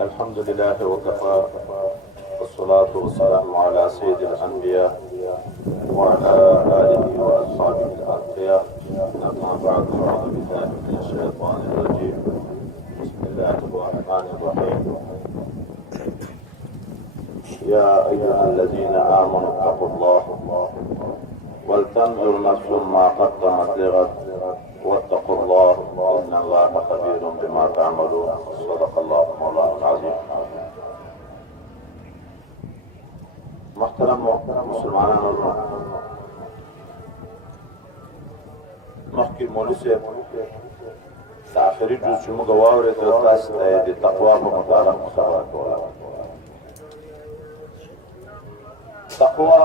الحمد لله وكفى والصلاة والسلام على سيد الأنبياء وعلى آله وأصحابه الأتقياء. أما بعد فأعوذ بالله من الشيطان الرجيم. بسم الله الرحمن الرحيم. يا أيها الذين آمنوا اتقوا الله ولتنظر نفس ما قدمت لغد واتقوا الله إن الله خبير بما تعملون. صدق الله مولانا العظيم. محترم مسلمانانو، مخکې مولوي صاحب د آخري جز چې موږ واورېدل، تاسو ته د تقوا په متعلق خبره کوله. تقوا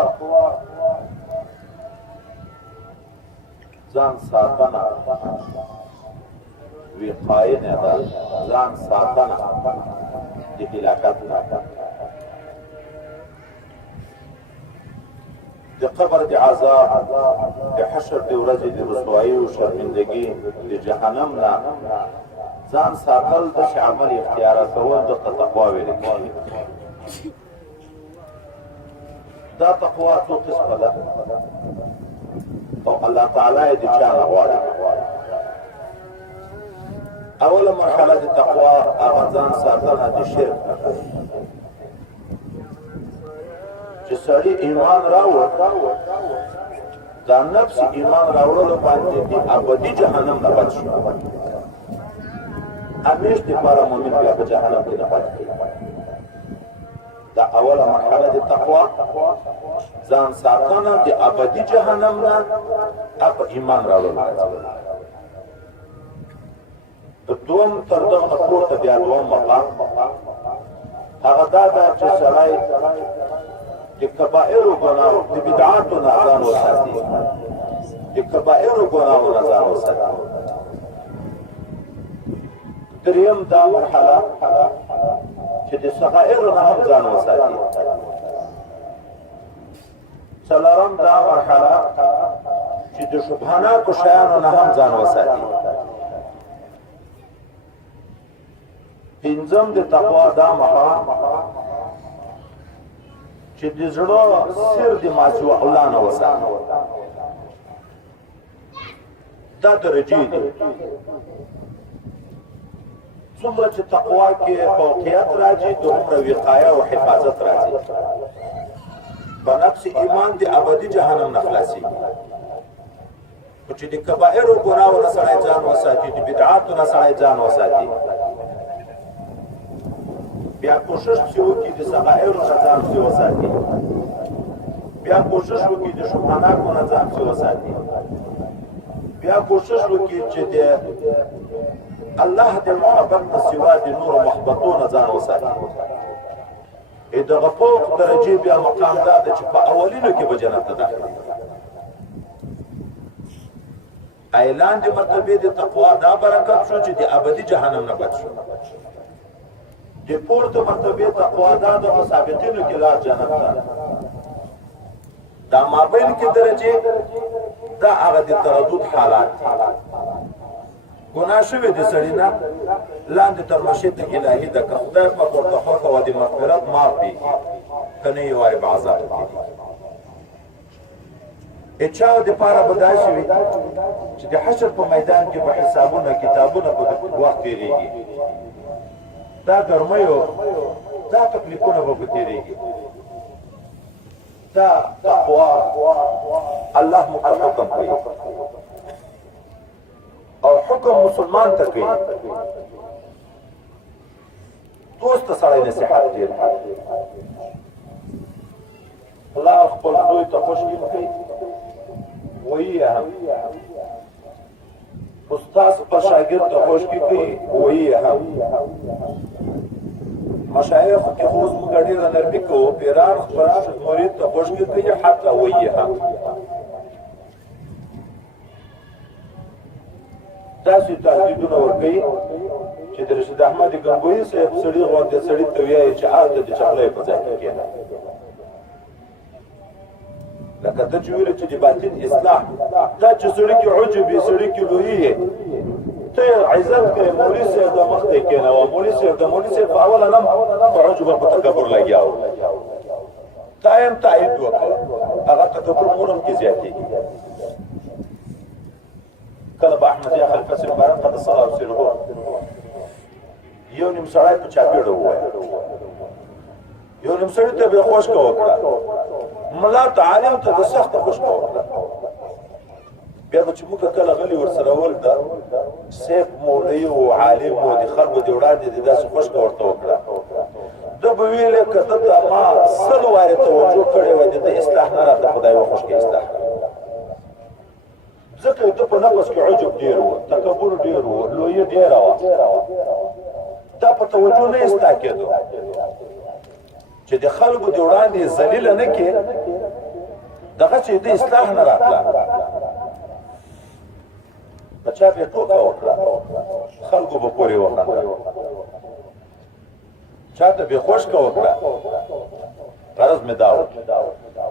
ځان ساتنه، وقایه نه ده، ځان ساتنه د هلاکت نه، د قبر د عذاب، د حشر د ورځې د رسوایي او شرمندګي، د جهنم نه ځان ساتل د عمل اختیار کول د تقوا ویل کېږي. دا تقوا څو قسمه ده او الله تعالی د چا نه غواړي. اوله مرحله د تقوا هغه ځان ساتنه د شرک، چې سړی ایمان راوړ، دا نفس ایمان راوړلو باندې د ابدي جهنم نه بچ شو. همیش دپاره مؤمن بیا په جهنم کې نه پاتې کېږي. دا اوله مرحله د تقوا، ځان ساتنه د ابدي جهنم نه په ایمان راوړل. د دوم تر دغه نه پورته بیا دوم مقام هغه دا ده چې سړی د کبائرو ګناهو، د بدعاتو نه ځان وساتي، د کبائرو ګناهو نه ځان وساتي. دریم دا مرحله چې د صغائرو نه هم ځان وساتي. څلورم دا مرحله چې د شبهاناتو شیانو نه هم ځان وساتي. پنځم د تقوا دا مقام چې د زړه سر د ماسو الله نه وساتي. دا درجې دي. څومره چې تقوا کې فوقیت راځي، دومره وقایه او حفاظت راځي. په نفس ایمان د ابدي جهنم نه خلاصېږي. خو چې د کبائرو ګناهو نه سړی ځان وساتي، د بدعاتو نه سړی ځان وساتي، بیا کوشش پسې وکړي د صغائرو نه ځان پسې وساتي، بیا کوشش وکړي د شبهاناتو نه ځان پسې وساتي، بیا کوشش وکړي چې د الله د محبت نه سوا د نورو محبتو نه ځان وساتي. دغه فوق درجې بیا مقام دا ده چې په اولینو کې به جنت ته داخله. اعلان د مرتبې د تقوا دا برکت شو چې د ابدي جهنم نه بچ شو. د پورته مرتبې تقوا دا د مسابقینو کې لار جنت ته. دا مابین کې درجې دا هغه د تردد حالات دي. ګناه شوې د سړي نه لاندې تر مشیت الهي ده، که خدای پاک ورته خوښه وه د مغفرت معاف کړي، که نه یې وارې به عذاب کړي. چا دپاره به داسې وي چې د حشر په میدان کې به حسابونه کتابونه په وخت تېرېږي، دا ګرمیو دا تکلیفونه به په تېرېږي. دا تقوا الله موږ ته حکم کوي او حکم مسلمان ته کوي. دوست سړی نصیحت ډېر الله خپل زوی ته خوشبین کوي، وایي هم استاد خپل شاګرد ته خوشبین کوي، وایي هم مشایخ کې خو اوس موږ ډېره نرمي کوو، پیران خپل مرید ته خوشبین کوي، حتی وایي هم. داسې تهدیدونه ورکوي چې د رشید احمد ګنگوهي صاحب سړي غوندې سړي ته وایي چې هلته د چغلۍ په ځای کې کښېنه. لکه ته چې ویلې چې د باطن اصلاح دا چې سړي کې عجب وي، سړي کې لویي ته عزت کوي مولوی صاحب د مخ ته کېنه او مولوی صاحب په اول نه په عجب په تکبر لګیاو تایم تایید وکړه هغه تکبر مورم کې زیاتېږي کله به احمد یا خلیفه صاحب باران قد صلاه وسره یو نیم سړی په چاپېړه ووایه یو نیم سړي ته به خوشکه وکړه ملا ته عالم ته د سخته خوشکه وکړه بیا به چې موږ کله غلي ورسره ولده صاحب مولوي او عالم او د خلکو د وړاندې د داسې خوشکه ورته وکړه ده به ویلې که ده ته ما سل وارې توجه کړې وه د ده اصلاح نه راته خدای وخوشکې اصلاح ځکه ده په نفس کې عجب ډېر و تکبر ډېر و لویي ډېره وه دا په توجه نه اصلاح کېدو چې د خلکو د وړاندې ذلیله نه کې دغه چې د اصلاح نه راتله بچا به ټوکه وکړه خلکو به پورې وخندل چاته به خوشکه وکړه غرض مې دا و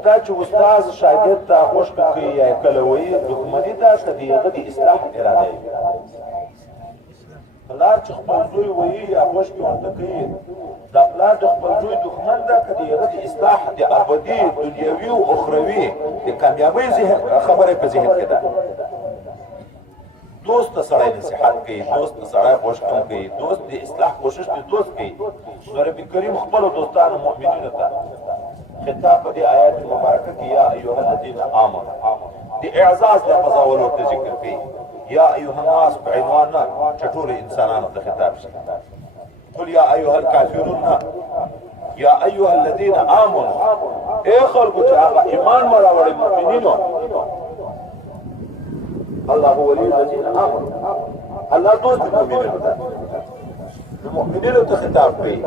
دا چې استاد شاګرد ته خوشکه کوي یا کله وایي دښمني ده که د هغه د اصلاح اراده وي پلار چې خپل زوی وایي یا خوشکې ورته کوي دا پلار د خپل زوی دښمن ده که د هغه د اصلاح د ابدي دنیوي او اخروي د کامیابۍ خبره په ذهن کې ده دوست ته سړی نصیحت کوي دوست ته سړی خوشکم کوي دوست د اصلاح کوشش د دوست کوي نو رب کریم خپلو دوستانو مؤمنینو ته خطاب په دې آیات مبارکه کې یا ایها الذین آمنوا د اعزاز لفظول ورته ذکر کوي یا ایها الناس په عنوان نه چې ټولو انسانانو ته خطاب شي قل یا ایها الکافرون یا ایها الذین آمنوا ای خلکو چې هغه ایمان مو راوړی مؤمنینو الله ولي الذين امنوا الله دوست المؤمنين ده المؤمنين ته خطاب کوي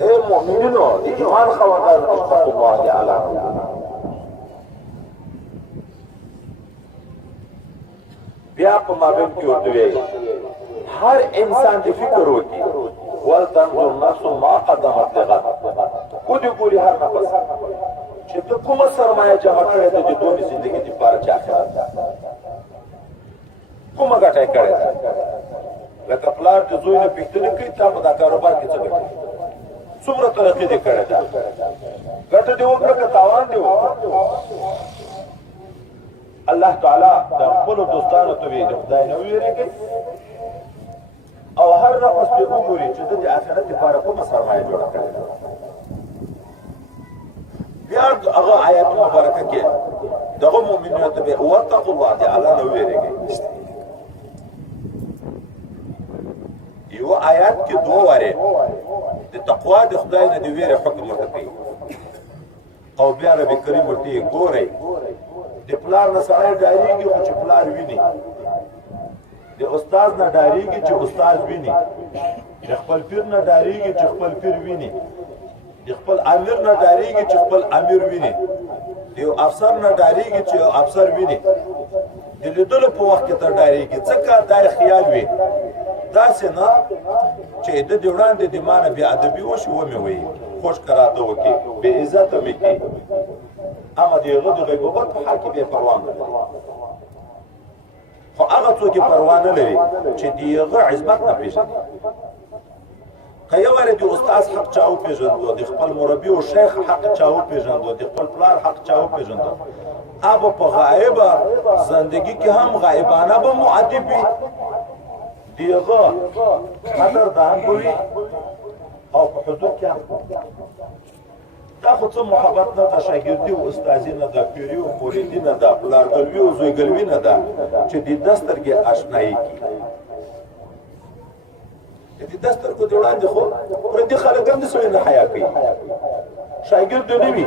اے مؤمنینو د ایمان خواندان اتقوا الله تعالی بیا په مابین کې ورته وی هر انسان د فکر وکړي ولتنظر نفس ما قدمت لغد کو دې ګوري هر نفس چې ته کومه سرمایه جمع کړې ده د دوی ژوندۍ لپاره چا کومه ګټه کړې ده لکه پلار د زوی نه پېښتنه کوي تا په دا کاروبار کې څه ګټه څومره ترقي دې کړې ده ګټه دې وکړه که تاوان دې وکړه الله تعالی د خپلو دوستانو ته وایي د خدای نه وویرېږئ او هر نفس پرې وګوري چې ده د آخرت لپاره کومه سرمایه جوړه کړې ده بیا هغه آیات مبارکه کې دغه مؤمنینو ته به واتقوا الله تعالی نه وویرېږئ یو آیات کې دوه واره د تقوا د خدای نه دی ویره حکم ورته کوي او بیا رب کریم ورته ګوري د پلار نه سره ډایریږي خو چې پلار ویني د استاد نه ډایریږي چې استاد ویني د خپل پیر نه ډایریږي چې خپل پیر ویني د خپل امیر نه ډایریږي چې خپل امیر ویني د افسر نه ډایریږي چې افسر ویني د لیدلو په وخت کې ته ډایریږي ځکه دا خیال وي داسې نه چې د دې وړاندې د مانه بې ادبي وشي ومې وایي خوش کراته وکړي بې عزته مې کړي اما د هغه د غیبوبت په حال کې بې پروا نه لري خو هغه څوک یې پروا نه لري چې د هغه عظمت نه پېژني که یو وارې د استاذ حق چا وپېژندو د خپل مربي او شیخ حق چا وپېژندو د خپل پلار حق چا وپېژندو هغه په غایبه زندگی کې هم غایبانه به مؤدب وي دیغه قدر دان بوي او په حدود کې دا خو څه محبت نه ده شاګردي او استادي نه ده پیری او موریدي نه ده پلارګلوي او زویګلوي نه ده چې د دسترګې آشنایي کی د دسترګو د وړاندې خو پر دې خلک هم د سوي نه حیا کوي شاګرد نه وي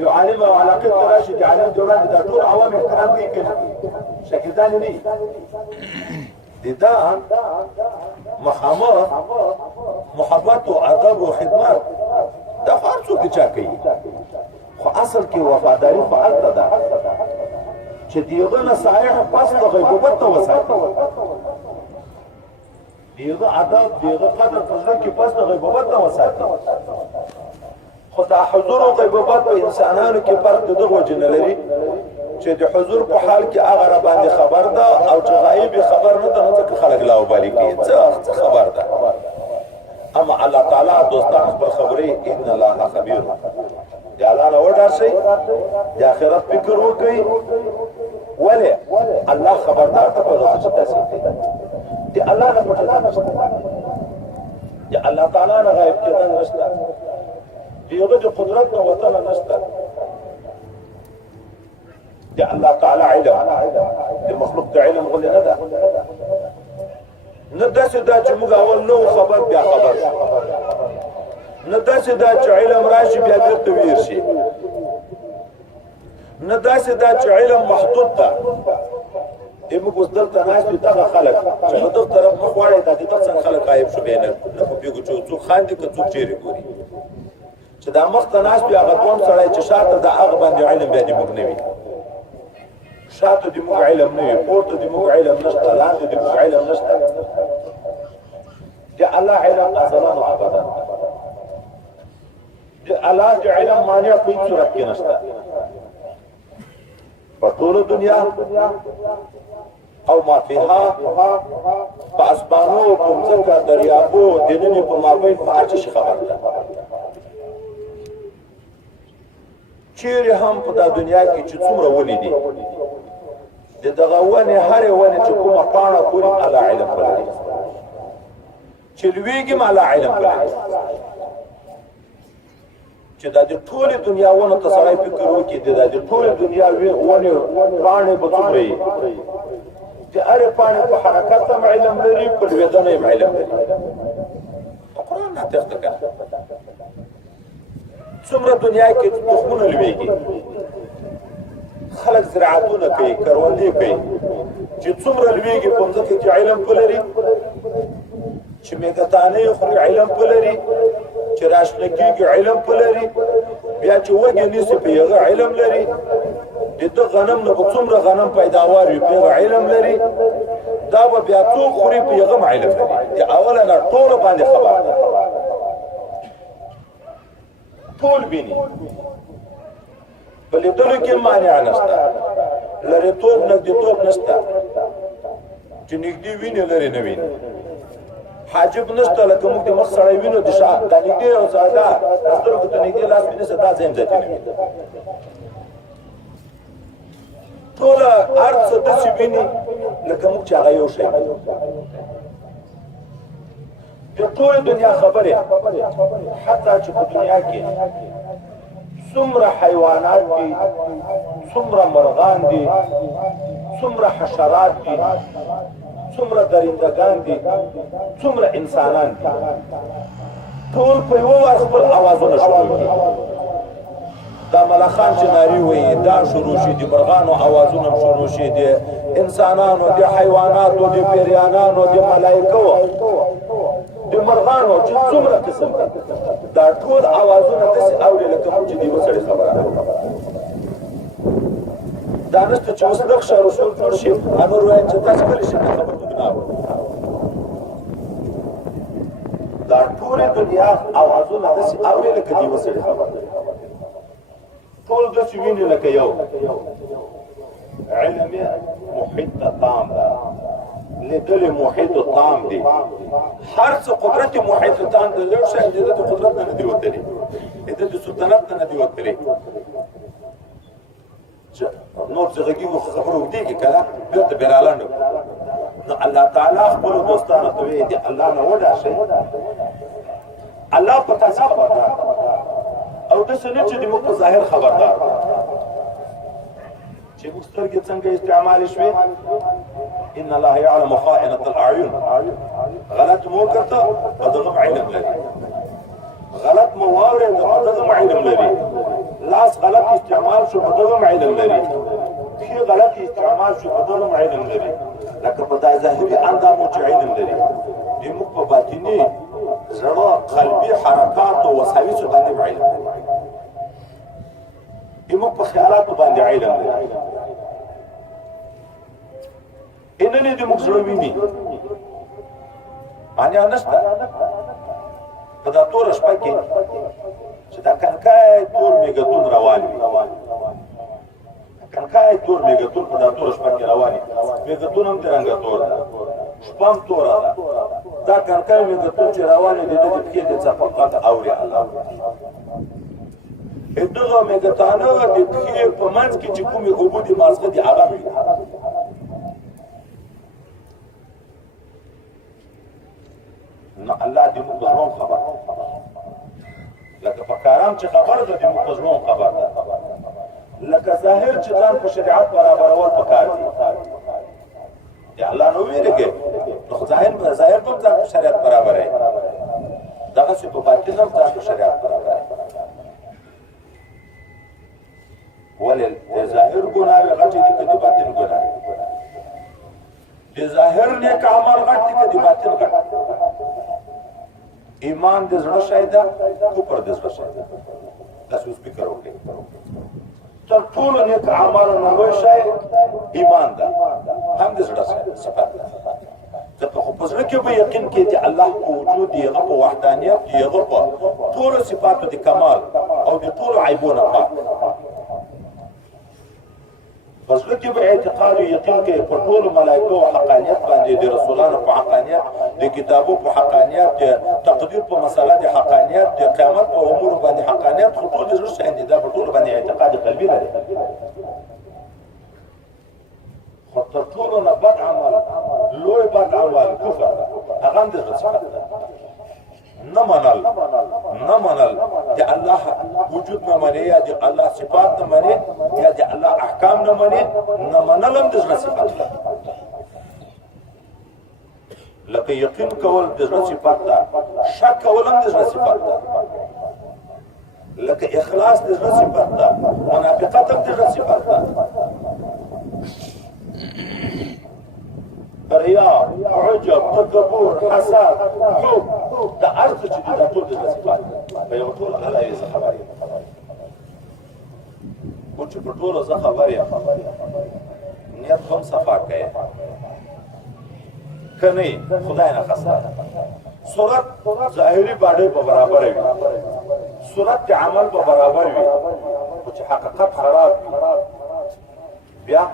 یو عالم او علاقه تراشي چې عالم د وړاندې د ټول عوام احترام کوي شاګردان نه دا مخامخ محبت او ادب او خدمت دا فرض کې چا کوي خو اصل کې وفاداری فعال ده چې دیغه نصایح پس د غیبوبت ته وساتي دیغه ادب دیغه قدر فضل کې پس د غیبوبت ته وساتي خو دا حضور او غیبوبت په انسانانو کې فرق دغه وجه نه لري چې چې د حضور په حال کې هغه را باندې خبر ده او چې غایب خبر نه ده، نو ځکه خلک لا وبالي کوي څه خبر ده. اما الله تعالی دوستان خپل خبرې ان الله خبير دی، الله نه وډار شي، د آخرت فکر وکړي. ولې الله خبردار ته په غوښتنه چې تاسو دی الله نه پټه نشته، دی الله تعالی نه غایب کېدل نشته، دیغه د قدرت او وطن نشته. دی الله تعالی علم، د مخلوق د علم غل نه ده. نه داسې دا چې موږ اول نو خبر بیا خبر شو، نه داسې دا چې علم راشي بیا بیرته ویر شي، نه داسې دا چې علم محدود ده. موږ اوس دلته ناست یو دغه خلک چې په دغه طرف مخ واړی دا د دغه څنګه خلک غایب شو بیا نه پوهېږو چې څوک خاندي که څوک چیرې ګوري. چې دا مخ ته ناست وي هغه دوم سړی چې شاته د هغه باندې علم بیا د موږ نه وي، شاته د موږ علم نه وي، پورته د موږ علم نشته، لاندې د موږ علم نشته. د الله علم ازلا و ابدا، د الله د علم مانع په هیڅ صورت کې نشته. په ټوله دنیا او ما فيها په اسبانو په ځمکه دریابو دننه په مابین په هر څه خبر ده. چیرې هم په دا دنیا کې چې څومره ونې دي، د دغه ونې هرې ونې چې کومه پاڼه خوري الله علم لري، چې لویږي هم الله علم لري. چې دا د ټولې دنیا ونو ته سړی فکر وکړي د د ټولې دنیا ونې پاڼې به څومره وي، د هرې پاڼې په حرکت هم علم لري، په لوېدنه هم علم لري. قرآن ناطق ده که څومره دنیا کې تخمونه لویږي، خلک زراعتونه کوي، کروندې کوي، چې څومره لویږي په ځمکه کې علم ولري، چې میدتانې خوري علم ولري، چې راشنه کېږي علم ولري، بیا چې وږي نیسي په هغه علم لري، د ده غنم نه به څومره غنم پیداوار وي په هغه علم لري، دا به بیا څوک خوري په هغه هم علم لري. د اوله نه ټولو باندې خبر ده، ټول ویني، په لیدلو کې مانع نشته، لرېتوب نږدېتوب نشته، چې نږدې ویني لرې نه ویني، حاجب نشته لکه موږ د مخ سړی وینو د شا دا نږدې او ساده سترګو ته نږدې لاس ونیسه دا ځای هم ذاتي نه وي، ټوله هر څه داسې ویني لکه موږ چې هغه یو شی وینو. د ټولې دنیا خبرې حتی چې په دنیا کې څومره حیوانات دي، څومره مرغان دي، څومره حشرات دي، څومره درندگان دي، څومره انسانان دي، ټول په یو وار خپل اوازونه شروع کړي. دا ملخان چې نارې وایي دا شروع شي، د مرغانو اوازونه هم شروع شي، د انسانانو، د حیواناتو، د پیریانانو، د ملایکو، د مرغانو چې څومره قسم دي، دا ټول اوازونه داسې اوري لکه موږ چې د یوه سړي خبره دا نشته چې اوس نقشه رسول جوړ شي امر ووایم چې تاسو کله شي خبر ته ګناه دا ټولې دنیا اوازونه داسې اوري لکه د یوه سړي خبره ټول داسې ویني لکه یو علم محیط تام ده، لیدل محیط تام دی، هر څه قدرت محیط تام ده، یو شی د قدرت نه دی وتلی، د سلطنت نه دی وتلی. نور څه غږیږي خبرو وکړي کنه بیرته بیرالانډو نو الله تعالی خپل دوستانو ته وی دی الله نه وډا شي، الله پتا څه خبردار او د څه نه چې د موږ په ظاهر خبردار چې موږ سترګې څنګه استعمال شوي. ان الله يعلم خائنة الاعين، غلط مو کړه په دغه علم لري، غلط مو واورې په دغه علم لري، لاس غلط استعمال شو په دغه علم لري، پښې غلط استعمال شو په دغه علم لري، لکه په دای ظاهري اندامو چې علم لري، د موږ په باطني زړه قلبي حرکات او وساوسو باندې علم لري، د موږ په خیالاتو باندې علم لري. انني د موږ زړه ویني معنی نشته په دا تور شپه کې چې دا کنکای تور میګتون روان وي کنکای تور میګتون په دا تور شپه کې رواني میګتون هم ترنګ تور ده شپم تور ده دا کنکای میګتون چې رواني دي د پښې د صفقات اوري الله دغه میګتانه د پښې په منځ کې چې کومې اوبو دي مازغه دي هغه وي نو الله دې موږ زموږ خبر لکه فکرام چې خبر ده دې موږ زموږ خبر ده لکه ظاهر چې ځان په شریعت برابرول پکار دي یا الله نو ویلګي نو ظاهر په ځان په شریعت برابر دی دغه څه په باطن هم ځان په شریعت برابر دی ولل ظاهر ګناه غټي دي کدي باطن ګناه دي ظاهر نیک عمل غټي کدي باطن غټ ایمان د زړه شایده کوپر د زړه شایده تاسو فکر وکړئ تر ټولو نیک عمل نو شای ایمان ده هم د زړه صفات ده ځکه خو په زړه کې به یقین کې چې الله په وجود دی هغه په وحدانیت دی هغه په ټولو صفاتو د کمال او د ټولو عیبونو پاک پس لکه به اعتقاد یقین کې په ټولو ملائکو او حقانیت باندې د رسولانو په حقانیت د کتابو په حقانیت د تقدیر په مسله د حقانیت د قیامت په امور باندې حقانیت خو ټول د زړه شاندې دا په ټولو باندې اعتقاد قلبي لري خو تر ټولو نه بد عمل لوی بد عمل کفر هغه د زړه څخه نه منل د الله وجود نه مني یا د الله صفات نه مني یا د الله احکام نه مني نه منلم د زړه صفات ده لکه یقین کول د زړه صفات ده شک کول هم د زړه صفات ده لکه اخلاص د زړه صفات ده منافقت هم د زړه صفات ده ریا عجب تکبر حسد حب دا ارز چې دا ټول د صفات په یو ټول الله یې خبرې او چې په ټول زه خبرې نیت هم صفا کوي کني خدای نه خاصه صورت ظاهري باندې په برابر وي صورت د عمل په برابر وي او چې حقیقت خراب وي بیا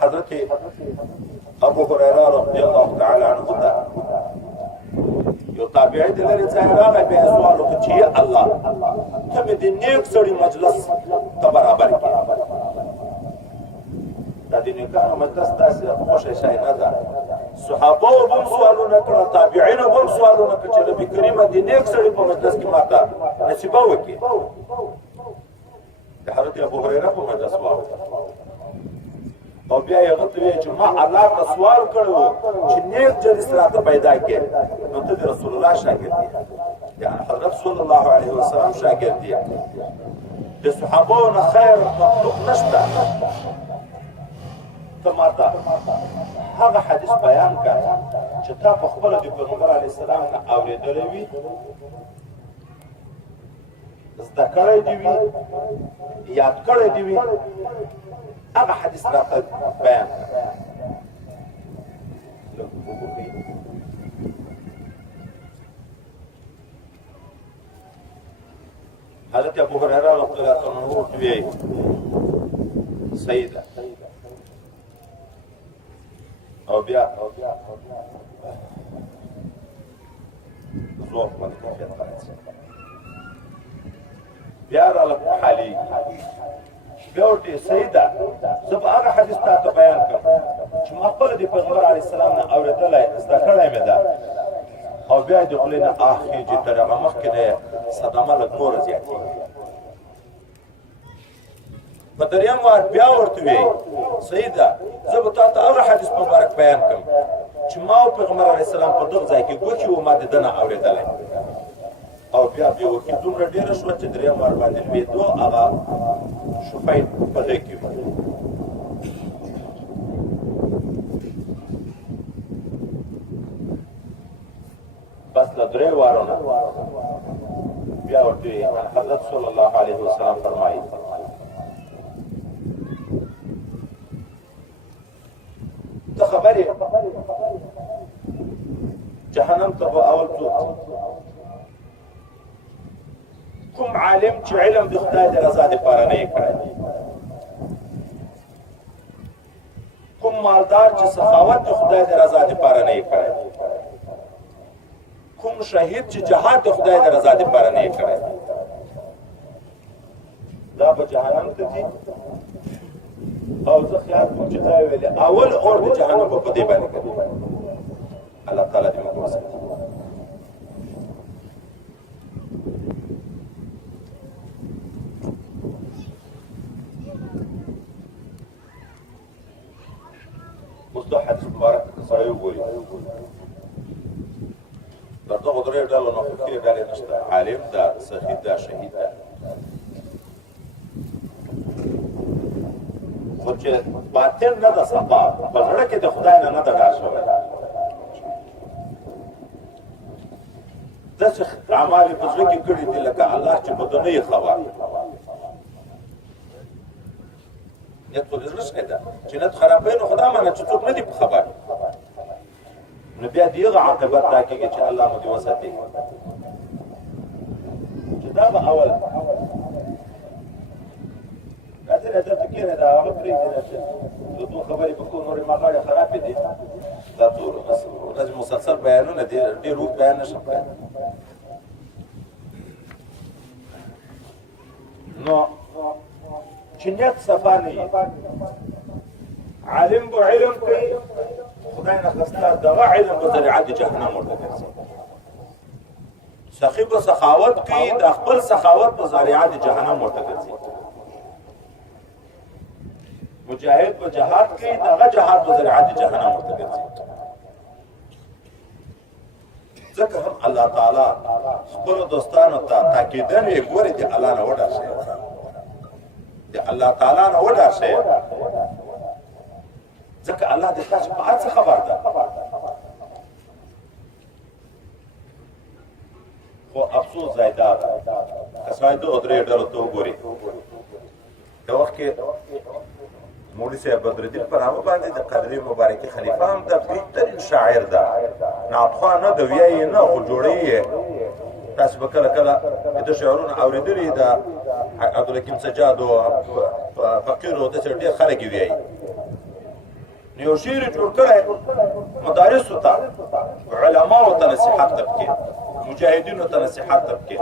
حضرت ابو هريره رضی الله تعالی عنہ دا یو تابعی د لري ځای راغی به سوال وکړي چې الله ته دې نیک سړي مجلس ته برابر کړې دا دې نیکانو مجلس تاسو خوشی شي نه ده صحابه هم سوالونه کړل تابعین هم سوالونه کړل چې نبی کریم دې نیک سړي په مجلس کې ماته نصیب وکړي د حضرت ابو هريره په مجلس واه او بیا یې غوښتل چې ما الله ته سوال کړو چې نیک جنس راته پیدا کړي نو ته رسول الله شاګرد یې یعنی حضرت صلی الله علیه وسلم شاګرد یې د صحابو نه خیر مخلوق نشته ته ماته هغه حدیث بیان کړ چې تا په خپل د پیغمبر علیه السلام نه اورېدلې وي زده کړې دی وي یاد کړې دی وي هذا حديث راقد بيان حضرت ابو هريره رضي الله عنه توي سيده او بیا زور باندې کافیت راځي بیا راځي حالي بیاوټي سیدا زه به هغه حدیث ته بیان کړم چې ما خپل د پیغمبر علی السلام نه اورېدلای زده کړی مې ده او بیا د خپل نه اخی چې تر هغه مخکې ده صدمه له نور زیاتې په دریم وار بیا ورته وی سیدا زه به تاسو هغه حدیث مبارک بیان کړم چې ما پیغمبر علی السلام په دغه ځای کې ګوکی و ما د نه اورېدلای او بیا به وکي دومره ډیره شو چې دریم وار باندې وېدو هغه شوفای په دې کې بس له درې وارونه بیا ورته حضرت صلی الله علیه وسلم فرمایي ته خبرې جهنم ته اول څو کوم عالم چې علم د خدای د رضا دپاره نه یې کړی، کوم مالدار چې سخاوت د خدای د رضا دپاره نه یې کړی، کوم شهید چې جهاد د خدای د رضا دپاره نه یې کړی، دا به جهنم ته ځي. او زه خیال کوم چې دا ویلې اول اور د جهنم به په دې باندې کوي. الله تعالی دې موږ وساتي. اوس دا حدیث مبارک سړی وګوري، د دغو درې ډلو نه فکري ډلې نشته، عالم ده، سخي ده، شهید ده. خو چې باطن نه ده صفا، په زړه کې د خدای نه نه ده ډار شوی، داسې اعمال یې په زړه کې کړي دي لکه الله چې په ده نه یې خبر. نیت خو د زړه شی ده، چې نیت خرابوي نو خدا مانه چې څوک نه دي په خبر، نو بیا د هغه عاقبت دا کېږي چې الله مو دې وساتي. چې دا به اول راځي راځه فکر دا هغه پرېږدي چې د دوه خبرې په کوم نورې ما غاړې خرابې دي، دا ټول ورځې مسلسل بیانونه دي، ډېر اوږد بیان نه شم کولی. نو چې نیت صفا نه وي، عالم به علم کوي، خدای نه خسته دغه علم به ذریعه د جهنم ورته ګرځي. سخي به سخاوت کوي، د خپل سخاوت به ذریعه د جهنم ورته ګرځي. مجاهد به جهاد کوي، دغه جهاد به ذریعه د جهنم ورته ګرځي. ځکه هم الله تعالی خپلو دوستانو ته تاکیدن یې ګورې د الله نه وډار شئ، د الله تعالی نه وډار شئ، ځکه الله د تاسو په هر څه خبر ده. خو افسوس ځای دا ده که سړی دغو درې ډلو ته وګوري، د وخت کې مولوي صاحب بدرالدین پر هغه باندې د قدرې مبارکي خلیفه هم د بهترین شاعر ده، نعتخواه نه ده، ویایي نه، خو جوړوي یې. تاسو به کله کله د شعرونه اورېدلي د عبدالحکیم سجاد او فقیر او داسې ډېر خلک یې ویایي. نو یو شعر یې جوړ کړی مدارسو ته، علماو ته نصیحت طبقې، مجاهدینو ته نصیحت طبقې.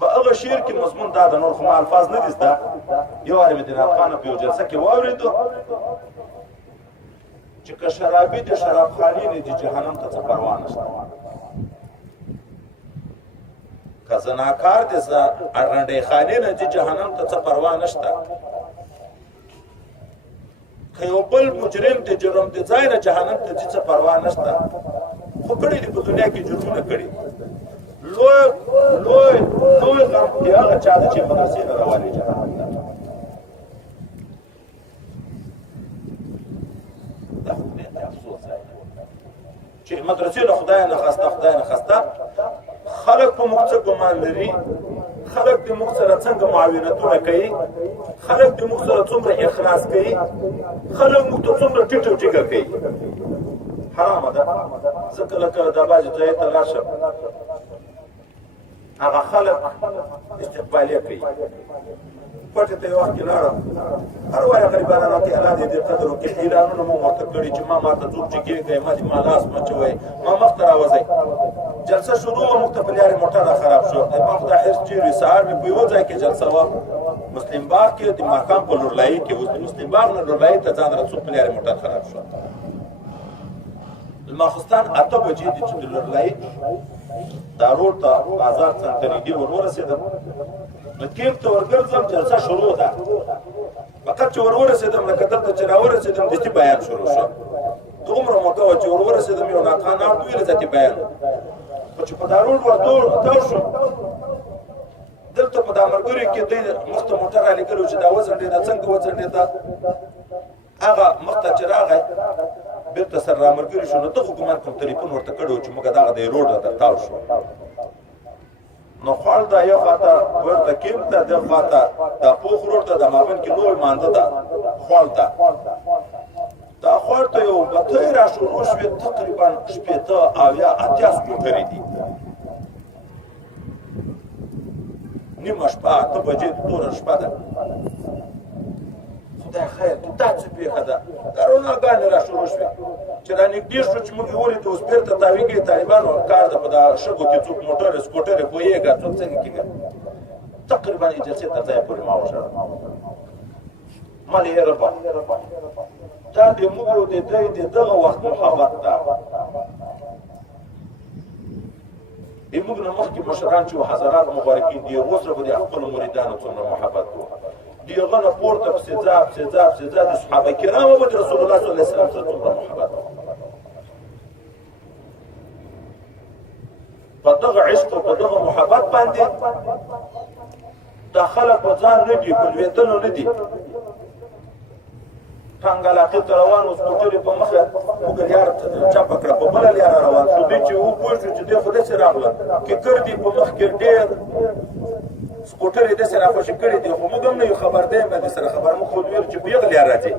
په هغه شعر کې مضمون دا د نور خو ما الفاظ نه دي زده، یو وارې مې د نعتخواه نه په یو جلسه کې واورېدو چې که شرابي د شرابخانې نه دي جهنم ته څه پروا نشته، که زناکار د رنډۍ خانې نه دي جهنم ته څه پروا نشته، که یو بل مجرم د جرم د ځای نه جهنم ته ځي څه پروا نشته. خو کړي دي په دنیا کې جرمونه کړي، لوی غم د هغه چا ده چې مدرسې نه روانې جهنم ته. دا خو ډېر افسوس دی چې مدرسې له خدای نه خسته خلک په موږ څه ګمان لري، خلک د موږ سره څنګه معاونتونه کوي، خلک د موږ سره څومره اخلاص کوي، خلک موږ ته څومره ټیټه ټیکه کوي. حرامه ده. زه کله کله دا بعضې ځایو ته لاړ شم، هغه خلک استقبالیه کوي. پټې ته یو وخت کې لاړم، هر وایه غریبانو کې الله دې دې قدر وکړي، اعلانونه مو ورته کړي چې ماته څوک چې کېږدئ، ما لاس مچوئ، ما مخ ته راوځئ. جلسه شروع وه، موږ ته په لارې موټر راخراب شو. ما خو دا حرص ډېر وي، سهار مې په یوه ځای کې جلسه وه، مسلم باغ کې، د ماښام په لورلایي کې. اوس د مسلم باغ نه لورلایي ته ځان رسو، په لارې موټر خراب شو. الماخستان 8 بجې دي چې د لورلایي دا روډ ته بازار څنګ ته نږدې ورسېدم، نو کیمپ ته ورګرځم، جلسه شروع ده. فقط چې ورسېدم لکه دلته چې راورسېدم دستي بیان شروع شو. دومره موقع وه چې ورسېدم، یو نعتخواه ناست ویل ذاتي بیان، خو چې په دا روډ ورتاو شوم، دلته په دا ملګریو کې دوی مخ ته موټر رالېږلی و چې دا وځنډېده. څنګه وځنډېده؟ هغه مخ ته چې راغی بیرته سره راملګري شو، نو ده خو ګمان کوم تلیفون ورته کړی و چې موږ دغه دی روډ راته تاو شو. نو خوړ ده یو خواته ورته کیمپ ته، دې خواته دا پوخ روډ ته، د مابین کې لوی مانده ده خوړ ده. دا خوړ ته یو بتۍ را شروع شوې، تقریبا 80 80 سکوټرې دي. نیمه شپه 8 بجې توره شپه ده خدای خیر دا څه پېښه ده دا رڼاګانې را شروع شوې چې را نږدې شو چې موږ یې ولیدو اوس بېرته تاویږي طالبانو کار ده په دا شګو کې څوک موټرې سکوټرې پوهېږه څوک څنګه کېږي تقریبا جلسې تر ځایه پورې ما وشړه ما یې ربه دا د موږ د دوی د دغه وخت محبت ده موږ نه مخکې مشران چې حضرات مبارکین دي اوس به د خپلو مریدانو څومره محبت کوو د هغه نه پورته پسې ځه د صحابه کرامو به د رسول الله صلی الله علیه وسلم سره څومره محبت په دغه عشق او په دغه محبت باندې دا خلک په ځان نه دي په لوېدلو نه دي ټانګلاقي ته روان اوس موټرې په مخه موږ لیاره چپه کړه په بله لیاره روان شو دی چې وپوه شو چې دی خو داسې راغله ککر دي په مخ کې ډېر سکوټرې داسې راخوشي کړي دي خو موږ هم نه یو خبر دی باندې سره خبر موږ خو ویل چې په یغه لیاره راځي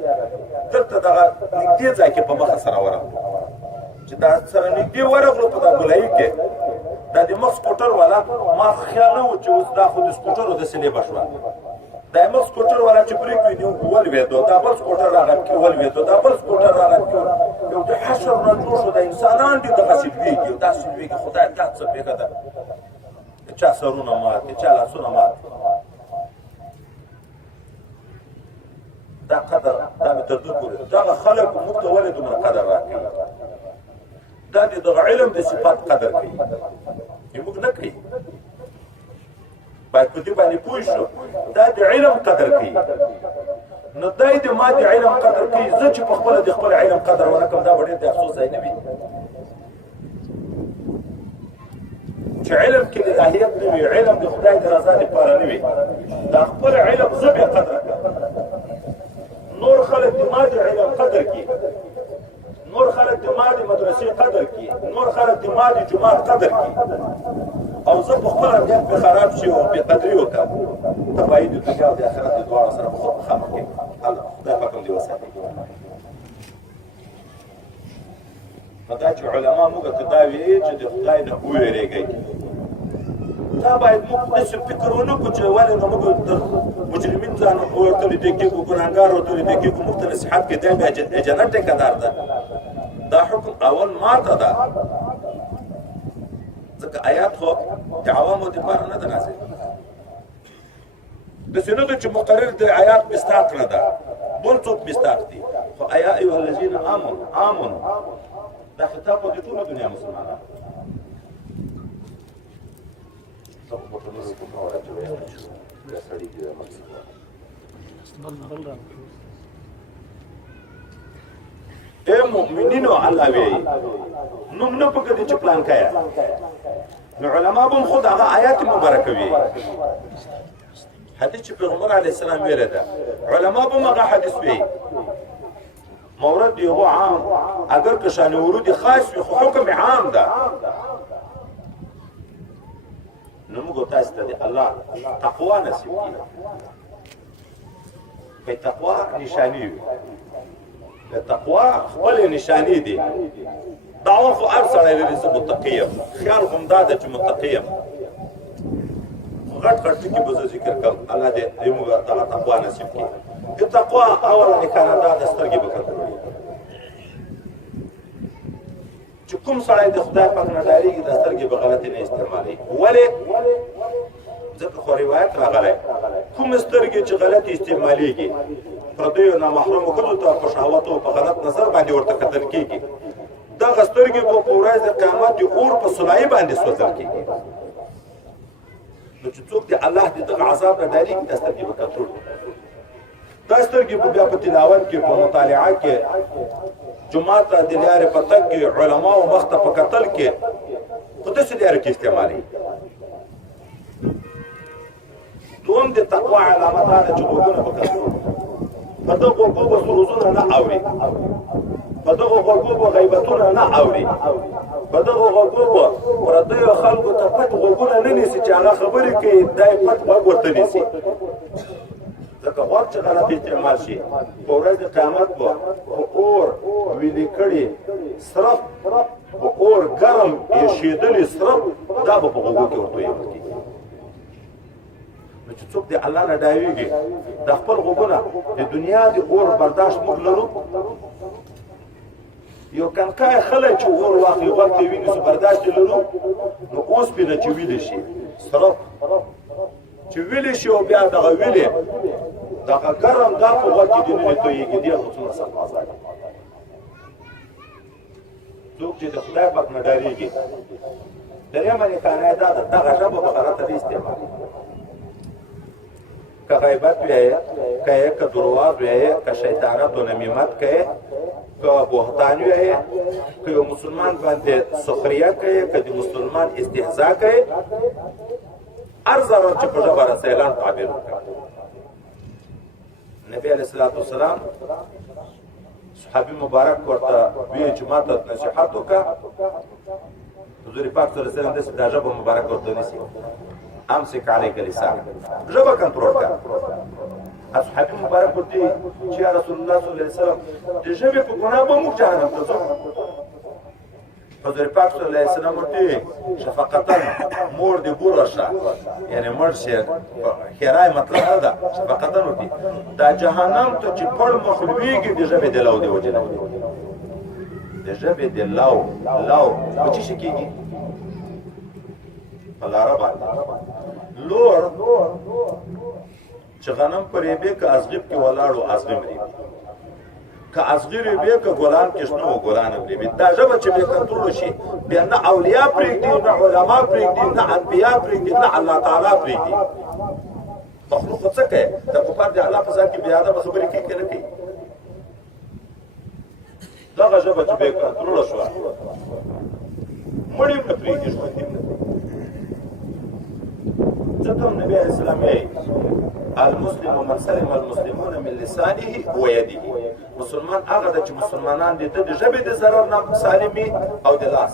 دلته دغه نږدې ځای کې په مخه سره ورغلو چې دا سره نږدې ورغلو په دا ګولایي کې دا د مخ سکوټر والا ما خیال نه و چې اوس دا خو د سکوټرو داسې لیبه شوه دا مخ سکوټر والا چې بریک ویني ولوېدو دا بل سکوټر راغب کې ولوېدو دا بل سکوټر راغب کې یو د حشر نه جوړ شو د انسانان دي دغسې لوېږي داسې لوېږي خدای دا څه پېښه ده د چا سرونه مات د چا لاسونه مات دا قدر دا مې تر دوی پورې دغه خلک موږ ته ولې دومره قدر راکوي دا د دغه علم د صفات قدر کوي موږ نه کوي باید په دې باندې پوه شو دا د علم قدر کوي نو دی د ما د علم قدر کوي زه چې په خپله د خپل علم قدر ونه کړم دا به ډېر د افسوس ځای نه وي چې علم کې د الهیت نه وي علم د خدای د رضا لپاره نه وي دا خپل علم زه بې قدره کړم نور خلک د ما د علم قدر کوي نور خلک د ما د مدرسې قدر کوي نور خلک د ما د جماعت قدر کوي او زه په خپله نیت مې خراب شي او بې قدري وکړم تباهي د دنیا او د آخرت د دواړو سره به خود مخامخ کېږم خدای پاک هم دې وساتي نو دا چې علما موږ ته دا وایي چې د خدای نه ووېرېږئ دا باید موږ داسې فکر ونه کړو چې ولې نو موږ تر مجرمین ځان ورته لیدې کېږو ګناهګار ورته لیدې کېږو موږ ته نصیحت کوي دا بیا د جنت ټیکهدار ده دا حکم اول ماته ده ځکه آیات خو د عوامو دپاره نه ده نازل داسې نه ده چې مقرر د آیات مستاق نه ده بل څوک مستاق دي خو یا ایها الذین آمنو دا خطاب په دې ټوله دنیا مسلمانانو اے مؤمنینو الله وی نوم نه پکې چې پلان کایا نو علما هم خود هغه آیات مبارکه وی حدیث پیغمبر علیه السلام ویل ده علما هم هغه حدیث وی مورد دی هو عام اگر که شان ورود خاص وي خو حکم عام ده نو موږ تاسو ته الله تقوا نصیب کړي په تقوا نشانی وي د تقوا خپل نشانی دي دعوه خو ارسل لري چې متقیم خیال هم دا چې متقیم غټ غټ کې به ذکر کوم الله دې موږ ته تقوا نصیب کړي د تقوا اوله کنه دا د سترګې به کړو چې کوم سړی د خدای پاک نه ډارېږي د سترګې به غلطې نه استعمالوي ولې ځکه خو روایت راغلی کوم سترګې چې غلطې استعمالېږي پردیو نامحرمو ښځو ته په شهوت او په غلط نظر باندې ورته کتل کېږي دغه سترګې به په ورځ د قیامت د اور په سلایي باندې سوځل کېږي نو چې څوک د الله د دغه عذاب نه ډارېږي دا سترګې به کنټرول دا سترګې به بیا په تلاوت کې په مطالعه کې جماعت ته د لارې په تګ کې علماو مخ ته په کتل کې په داسې لارو کې استعمالوي دوم د تقوا علامه دا ده چې غوږونه به کنټرول په دغو غوږو به سروزونه نه اوري په دغو غوږو به غیبتونه نه اوري په دغو غوږو به پردیو خلکو ته پټ غوږونه نه نیسي چې هغه خبرې کوي دا یې پټ غوږ ورته نیسي ځکه غوږ چې غلط استعمال شي په ورځ د قیامت به په اور ویلې کړي سرف په اور ګرم ایښېدلي سرف دا به په غوږو کې ورته ویل کېږي چې څوک د الله نه ډاریږي د خپل غوږونه د دنیا د اور برداشت موږ لرو یو کنکای خلک چې اور واخلي غوږ ته ویني سو برداشت لرو نو اوس پینه چې ویلی شي سرف چې ویلی شي او بیا دغه ویلی دغه ګرم دا په غوږ کې دننه تویږي دی خصوصا صفا څوک چې د خدای پاک نه ډاریږي درېیمه نښانه دا ده دغه ژبه به غلطه نه استعمالوي که غیبت وایې که درواغ وایې که شیطانت و نمیمت کوې که بهتان وایې که یو مسلمان باندې سخریه کوې که د مسلمان استهزا کوې هر ضرر چې په ژبه رسېلان تعبیر وکړه نبی علیه الصلاة والسلام صحابي مبارک ورته وی چې ما ته نصیحت وکړه حضور پاک صلی الله علیه وسلم داسې دا ژبه مبارک ورته نیسي امسک علیک لسانک ژبه کنټرول کړه صحابي مبارک ورته چې یا رسول الله صلی الله علیه وسلم د ژبې په ګناه به موږ جهنم ته ځو حضور پاک صلی الله علیه وسلم ورته شفقتا مور دې بوره شه یعنی مړ شي خیرای مطلب نه ده شفقتا ورته دا جهنم ته چې پړ مخلویږي د ژبې د لو دی وجنه د ژبې د لو په څه شي کېږي په لاره باندې لور چې غنم پرې به که ازغب کې ولاړو ازغب ریبي که ازغب ریبي که ګلان کې شنو ګلان ریبي دا ژبه چې به کنټرول شي بیا نه اولیاء پرېږدي نه علما پرېږدي نه انبیا پرېږدي نه الله تعالی پرېږدي مخلوق څه کوي د کفار د الله په ذات کې بیا ادبه خبرې کوي که نه کوي دغه ژبه چې به کنټرول شوه مړی نه پرېږدي ژوندي نه ځکه نبی علیه السلام یې المسلم من سلم المسلمون من لسانه ويده مسلمان هغه د چې مسلمانان دي ته د ژبې د ضرر نه سالمي او د لاس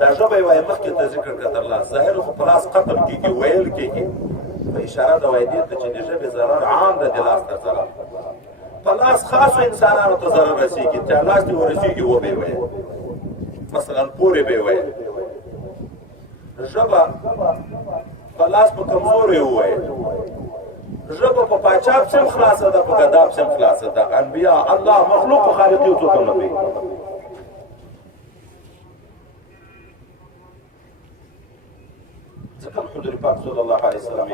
دا ژبه یې وایي مخکې ته ذکر کړه تر لاس ظاهر خو په لاس قتل کېږي ویل کېږي په اشاره د وایدې ته چې د ژبې ضرر عام ده د لاس ته ضرر په لاس خاصو انسانانو ته ضرر رسېږي چې لاس دې ورسېږي و به یې ویل مثلا پورې به یې ویل ژبه په لاس په کمزورې وویل ژبه په پاچا پسې خلاصه ده په ګدا پسې خلاصه ده انبیا الله مخلوق و خالق یو څوک نه پوهېږي ځکه حضور پاک صلی الله علیه وسلم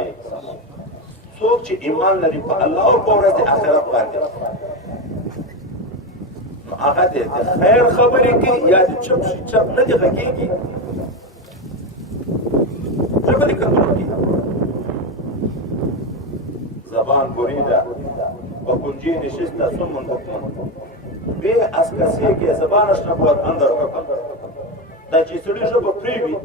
څوک چې ایمان لري په الله او په ورځ د آخرت باندې نو هغه د خیر خبرې کوي یا د چپ شي چپ نه دي غږېږي ژبه دې کنټرول کړي زبان بریده و کنجی نشسته سمون بکن به از کسی که زبانش نبود اندر بکن دا چې سړي ژبه پرېوي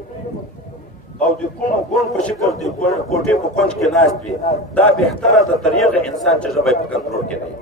او د کوڼو ګوڼ په شکل د کوټې په کونج کې ناست وي دا بهتره ده تر هغه انسان چې ژبه یې په کنټرول کې نه وي